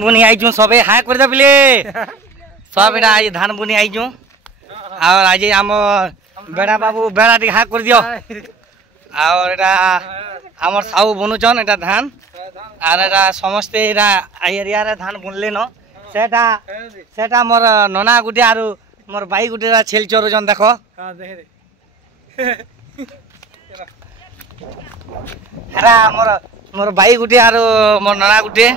बुनी आईचु सबे हाय कर दे बिले सब एटा आज धान बुनी आईचु और आज हम बेड़ा बाबू बेड़ा टी हाय कर दियो और एटा हमर साउ बुनुचन एटा धान और एटा समस्ते एटा एरिया रे धान बुनले न सेटा सेटा मोर नना गुटे आरो मोर बाई गुटे छेल चोरजन देखो हां देख रे हरा मोर मोर बाई गुटे आरो मोर नना गुटे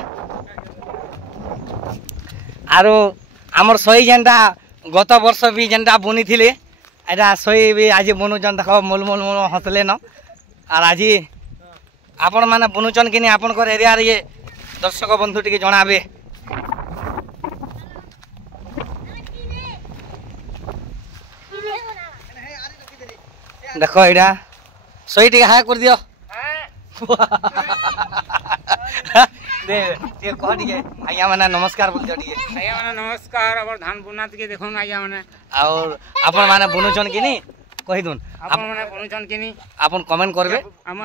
आरो हमर सही जेंटा गत वर्ष भी जेंटा बुनी थिले एटा सही भी आज बुनुचन देखो मोल मोल मोल हसले न और आज आपण माने बुनुचन किनी आपण कर एरिया रे दर्शक बंधु टिके जणाबे देखो एटा सही टिके हाय कर दियो दे ते कह दिए आया माने नमस्कार बोल दियो दिए आया माने नमस्कार और धान बुनात के देखो आया माने और आपण माने बुनुचन किनी कहि दुन आपण माने बुनुचन किनी आपण कमेंट करबे हम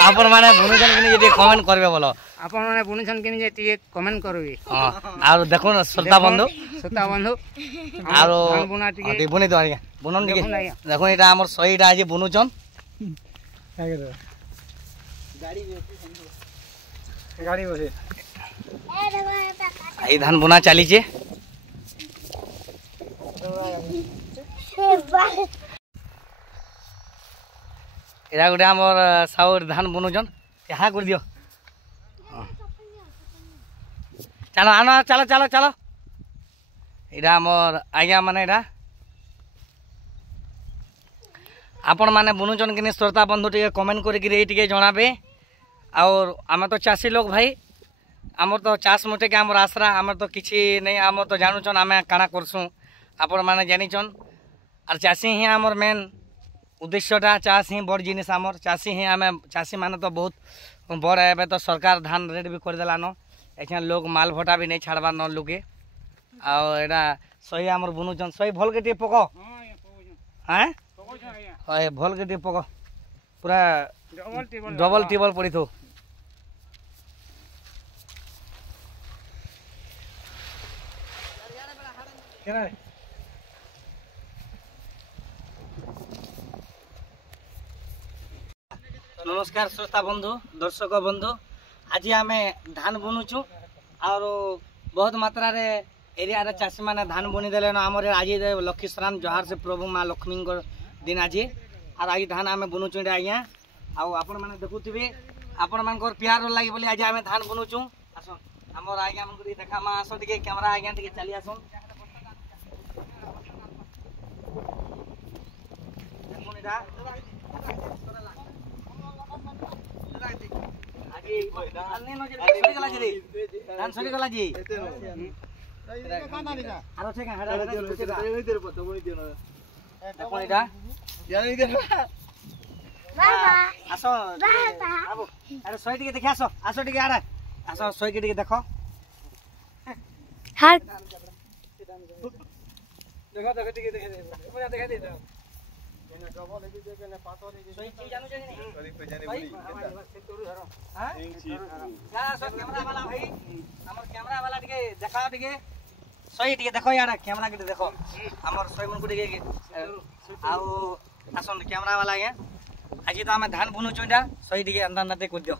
आपण माने बुनुचन किनी जे कमेंट करबे बोलो आपण माने बुनुचन किनी जे टिके कमेंट करबे हां और देखो श्रोता बंधु और धान बुना टिके बुनी दो आगे बुनन टिके देखो एटा हमर सहीटा आज बुनुचन गाड़ी बसे आई धान बुना चली छे एरा गुटे हमर साउर धान बुनुचन हा कर दियो चलो आनो चलो चलो चलो एरा हमर आज्ञा माने एरा आपण माने बुनुचन किनी श्रोता बंधु टिके कमेंट करिक टिके जणाबे और आम तो चाषी लोग भाई आमर तो चाष मुटे के आमर आसरा आमर तो किछि नहीं आम तो जानूचन आम काना करसुँ आपण माने जानिचन और चाषी ही आमर मेन उद्देश्यटा चाष ही बड़ जिनिस आमर चाषी ही आम चाषी माने तो बहुत बड़ एबे तो सरकार धान रेट भी कर देलान एखन लोग माल भटा भी नहीं छाड़बार न लुके और एटा सही आमर बुनुचन सही भल के टे पको हैं ओए भल के टे पको पूरा डबल टेबल पड़ी थो नमस्कार श्रोता बंधु दर्शक बंधु आज आम धान बुनुचु और बहुत मात्रा रे एरिया रे चाषी माने धान बुनी देले आमर आज लक्ष्मी स्नान जहार से प्रभु माँ लक्ष्मी दिन आज और आज धान आम बुनुचु आज्ञा आपण माने देखुथिबे आपण मानकर प्यार लागि बोली आज आमे धान बुनुचु आसो हमर आज्ञा मन करी देखा मा आसो टिके कैमरा आज्ञा टिके चली आसो देखुनिदा आजी अन्ने न जे सरी गला जी धान सरी गला जी आरो छे का हडा देखुनिदा यानी दे आसो बाबू अरे सोई टिके देखि आसो आसो टिके आरे आसो सोई के टिके देखो हां देखो देखो टिके देखे पूरा देखा दे दो एना डबल हेबी देखे ने पातो रे सोई चीज जानो जानी नहीं करी पे जाने बोली हां या सो कैमरा वाला भाई हमर कैमरा वाला टिके देखाओ टिके सोई टिके देखो यार कैमरा के देखो हमर सोई मन को टिके आउ आसन कैमरा वाला ये आज तो आम धान बुनुचु सही टिके अंदा अंदा कर दियो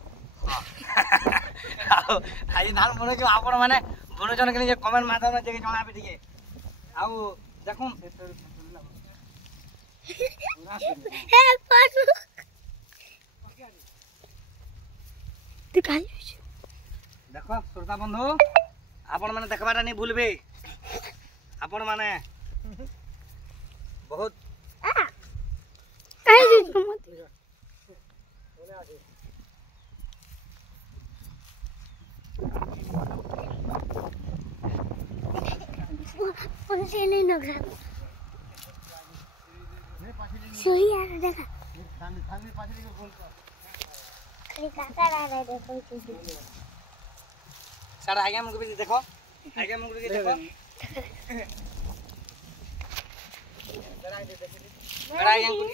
आज धान बुनुचु आपण माने बुनुचन के कमेंट माध्यम जे जणाबे टिके आउ देखो देखो श्रोता बंधु आपण माने देखबाटा नहीं भूलबे आपण माने बहुत सही यार देखा सारा आगे हमको भी देखो आगे हमको भी देखो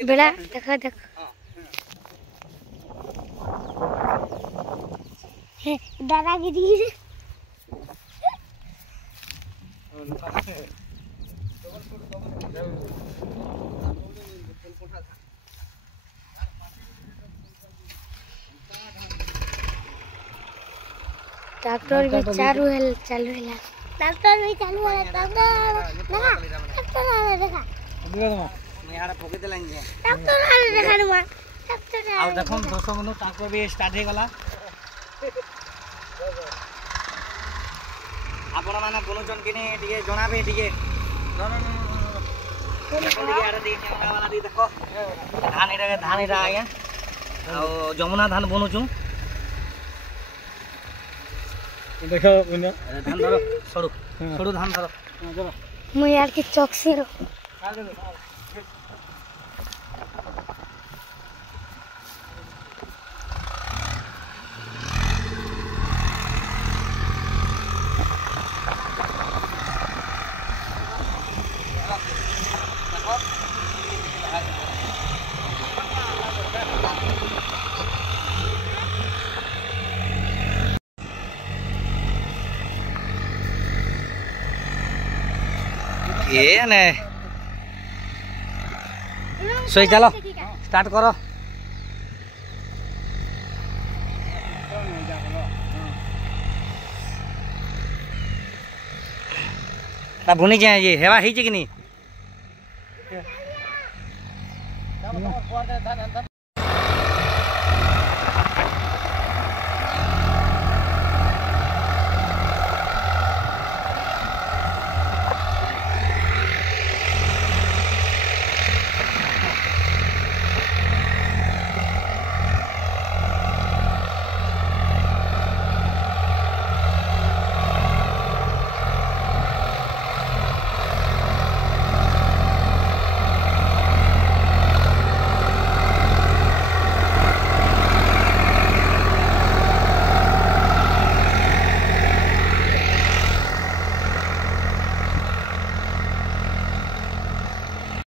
बेड़ा देखो देखो दादागिरी ट्रैक्टर भी चालू है ट्रैक्टर भी चालू है ट्रैक्टर आ देखा मैं यार पके देलाइन जे ट्रैक्टर आ देखा नुआ ट्रैक्टर आ देखो दोस्तों बंधु ट्रैक्टर भी स्टार्ट हे गला आपण माने बुनुचन किनी टिके जणाबे टिके देखो टिके आरे दे कैमरा वाला दे देखो धान इरा आज्ञा आ जमुना धान बुनुचू देखो बुना धान धरो सड़ू सड़ू धान धरो मैं यार की चौक से रो ये ने सोई चलो स्टार्ट करो ता बुनी जाए ये हेवा ही कि नहीं